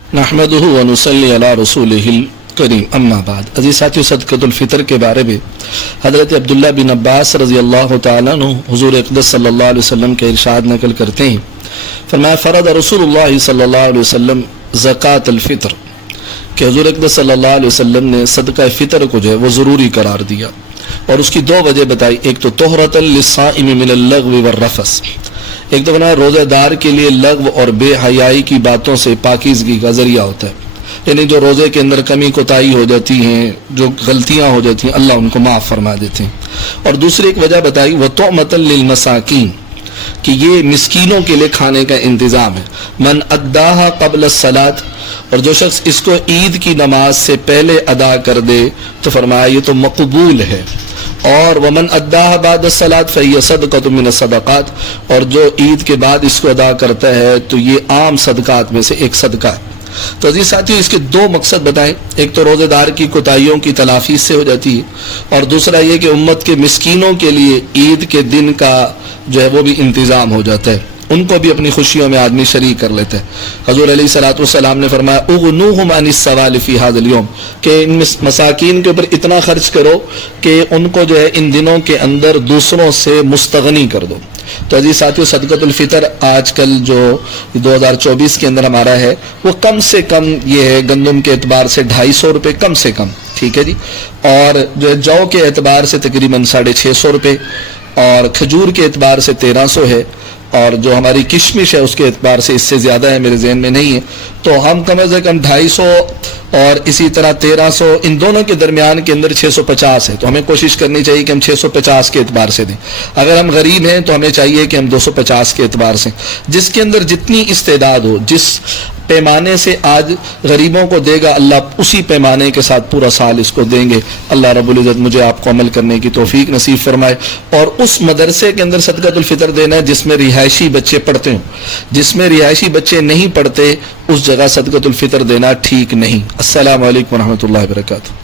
نحمدہ ونصلی علی رسولہ الکریم اما بعد. عزیز ساتھیو، صدقۃ الفطر کے بارے میں حضرت عبداللہ بن عباس رضی اللہ تعالیٰ عنہ حضور اقدس صلی اللہ علیہ وسلم کے ارشاد نقل کرتے ہیں. فرمایا فرض رسول اللہ صلی اللہ علیہ وسلم زکوٰۃ الفطر، کہ حضور اقدس صلی اللہ علیہ وسلم نے صدقہ فطر کو جو ہے وہ ضروری قرار دیا، اور اس کی دو وجہ بتائی. ایک تو طہرۃ للصائم من اللغو والرفث، ایک تو بنا روزہ دار کے لیے لغو اور بے حیائی کی باتوں سے پاکیزگی کا ذریعہ ہوتا ہے، یعنی جو روزے کے اندر کمی کوتاہی ہو جاتی ہیں، جو غلطیاں ہو جاتی ہیں، اللہ ان کو معاف فرما دیتے ہیں. اور دوسری ایک وجہ بتائی وطعمۃ للمساکین، کہ یہ مسکینوں کے لیے کھانے کا انتظام ہے. من اداہا قبل الصلاۃ، اور جو شخص اس کو عید کی نماز سے پہلے ادا کر دے تو فرمایا یہ تو مقبول ہے. اور ومن اداہا بعد الصلاۃ فہی صدقۃ من الصدقات، اور جو عید کے بعد اس کو ادا کرتا ہے تو یہ عام صدقات میں سے ایک صدقہ ہے. تو عزیز ساتھیو، اس کے دو مقصد بتائیں. ایک تو روزے دار کی کوتاہیوں کی تلافی سے ہو جاتی ہے، اور دوسرا یہ کہ امت کے مسکینوں کے لیے عید کے دن کا جو ہے وہ بھی انتظام ہو جاتا ہے، ان کو بھی اپنی خوشیوں میں آدمی شریک کر لیتا ہے. حضور علیہ الصلوۃ والسلام نے فرمایا اغنوہم عن السوال فی ھذا اليوم، کہ ان مساکین کے اوپر اتنا خرچ کرو کہ ان کو جو ہے ان دنوں کے اندر دوسروں سے مستغنی کر دو. تو عزیز ساتھیو، صدقۃ الفطر آج کل جو 2024 کے اندر ہمارا ہے وہ کم سے کم یہ ہے، گندم کے اعتبار سے 250 روپے کم سے کم، ٹھیک ہے جی، اور جو ہے جو کے اعتبار سے تقریباً 650 روپے، اور کھجور کے اعتبار سے 1300 ہے، اور جو ہماری کشمش ہے اس کے اعتبار سے اس سے زیادہ ہے، میرے ذہن میں نہیں ہے. تو ہم کم از کم 250 اور اسی طرح 1300، ان دونوں کے درمیان کے اندر 650 ہے. تو ہمیں کوشش کرنی چاہیے کہ ہم 650 کے اعتبار سے دیں. اگر ہم غریب ہیں تو ہمیں چاہیے کہ ہم 250 کے اعتبار سے، جس کے اندر جتنی استعداد ہو، جس پیمانے سے آج غریبوں کو دے گا اللہ اسی پیمانے کے ساتھ پورا سال اس کو دیں گے. اللہ رب العزت مجھے آپ کو عمل کرنے کی توفیق نصیب فرمائے. اور اس مدرسے کے اندر صدقۃ الفطر دینا ہے جس میں رہائشی بچے پڑھتے ہوں. جس میں رہائشی بچے نہیں پڑھتے اس جگہ صدقۃ الفطر دینا ٹھیک نہیں. السلام علیکم ورحمۃ اللہ وبرکاتہ.